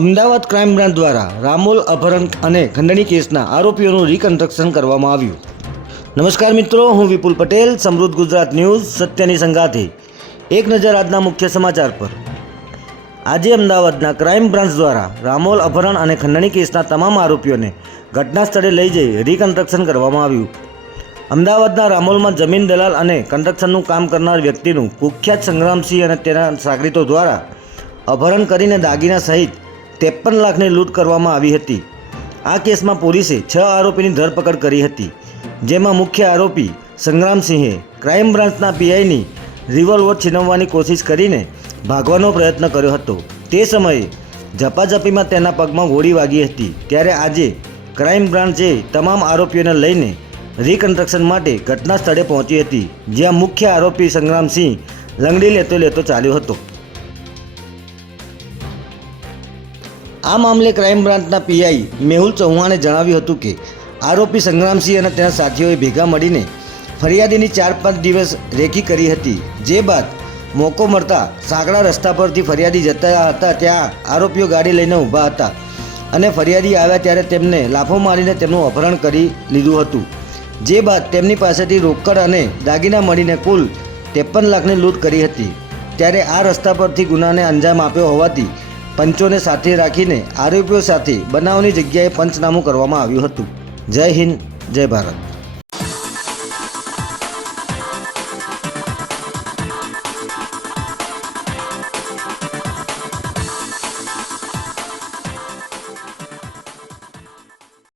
Ahmedabad crime branch દ્વારા રામોલ અપહરણ અને ખંડણી કેસના આરોપીઓનું રિકન્સ્ટ્રક્શન કરવામાં આવ્યું. નમસ્કાર મિત્રો, હું વિપુલ પટેલ, સમૃદ્ધ ગુજરાત ન્યૂઝ, સત્યની સંગાથે. એક નજર આજના મુખ્ય સમાચાર પર. આજે અમદાવાદના ક્રાઇમ બ્રાન્ચ દ્વારા રામોલ અપહરણ અને ખંડણી કેસના તમામ આરોપીઓને ઘટના સ્થળે લઈ જઈ રિકન્સ્ટ્રક્શન કરવામાં આવ્યું. અમદાવાદના રામોલમાં જમીન દલાલ અને કન્સ્ટ્રક્શનનું કામ કરનાર વ્યક્તિનું કુખ્યાત સંગ્રામસિંહ અને તેના સાગરીતો દ્વારા અપહરણ કરીને દાગીના સહિત ત્રેપન લાખની લૂંટ કરવામાં આવી હતી. આ કેસમાં પોલીસે છ આરોપીની ધરપકડ કરી હતી, જેમાં મુખ્ય આરોપી સંગ્રામસિંહે ક્રાઇમ બ્રાન્ચના પીઆઈની રિવોલ્વર છીનવવાની કોશિશ કરીને ભાગવાનો પ્રયત્ન કર્યો હતો. તે સમયે ઝપાઝપીમાં તેના પગમાં ગોળી વાગી હતી, ત્યારે આજે ક્રાઇમ બ્રાન્ચે તમામ આરોપીઓને લઈને રિકન્સ્ટ્રક્શન માટે ઘટના સ્થળે પહોંચી હતી, જ્યાં મુખ્ય આરોપી સંગ્રામસિંહ લંગડી લેતો લેતો ચાલ્યો હતો. આ મામલે ક્રાઇમ બ્રાન્ચના પીઆઈ મેહુલ ચૌહાણે જણાવ્યું હતું કે આરોપી સંગ્રામસિંહ અને તેના સાથીઓએ ભેગા મળીને ફરિયાદીની ચાર પાંચ દિવસ રેકી કરી હતી. જે બાદ મોકો મળતા સાંકડા રસ્તા પરથી ફરિયાદી જતા હતા ત્યાં આરોપીઓ ગાડી લઈને ઊભા હતા અને ફરિયાદી આવ્યા ત્યારે તેમને લાફો મારીને તેમનું અપહરણ કરી લીધું હતું. જે બાદ તેમની પાસેથી રોકડ અને દાગીના મળીને કુલ ત્રેપન લાખની લૂંટ કરી હતી. ત્યારે આ રસ્તા પરથી ગુનાને અંજામ આપ્યો હોવાથી પંચોને સાથે રાખીને આરોપીઓ સાથે બનાવની જગ્યાએ પંચનામું કરવામાં આવ્યું હતું. જય હિન્દ, જય ભારત.